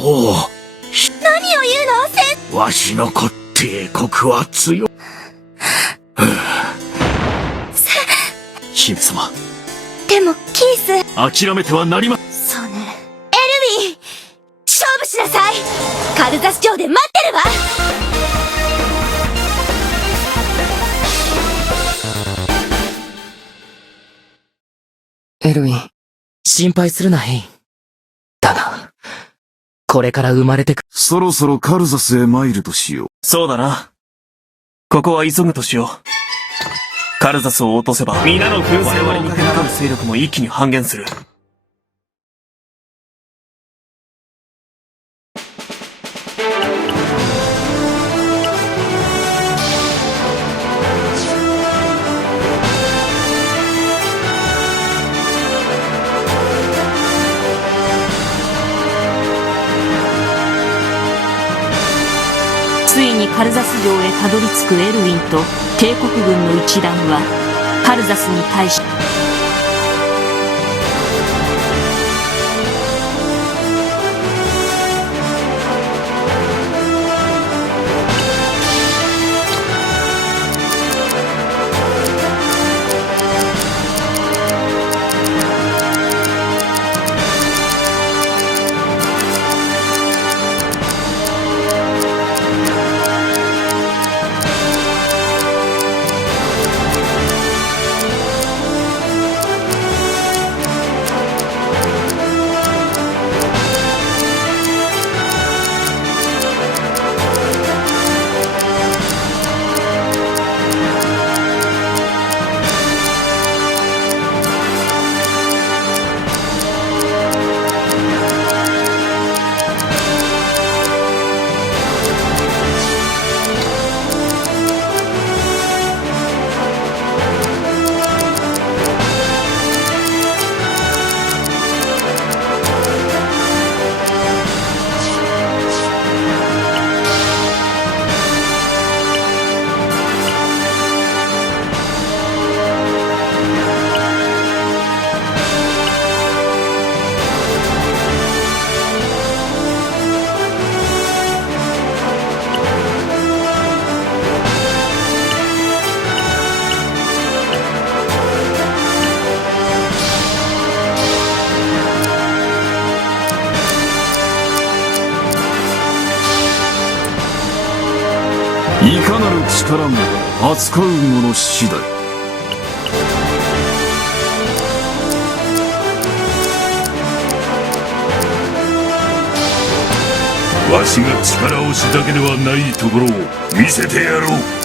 おう、何を言うの？わしの帝国は強い。姫様。でも、キース。諦めてはなりま。そうね。エルヴィン、勝負しなさい。カルザス城で待ってるわ。エルウィン、心配するな、ヘイン。だが、これから生まれてく。そろそろカルザスへ参るとしよう。そうだな。ここは急ぐとしよう。カルザスを落とせば、皆の軍勢割に組み込む勢力も一気に半減する。ついにカルザス城へたどり着くエルウィンと帝国軍の一団はカルザスに対しいかなる力も扱う者次第。わしが力押しだけではないところを見せてやろう。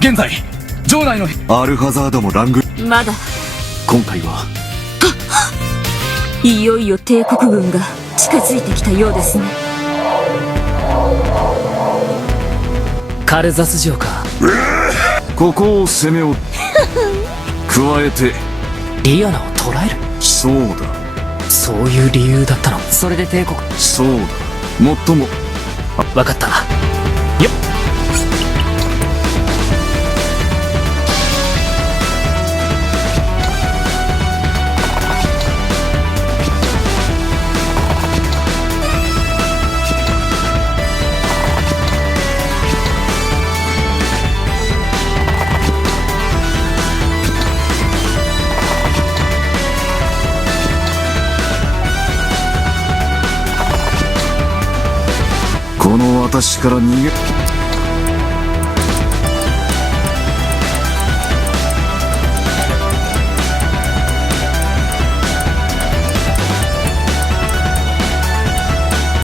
現在城内のアルハザードもラングまだ。今回はいよいよ帝国軍が近づいてきたようですね。カルザス城か。ここを攻めを加えてリアナを捕らえる。そうだそういう理由だったの。それで帝国。そうだもっともわかった。よっ。この私から逃げ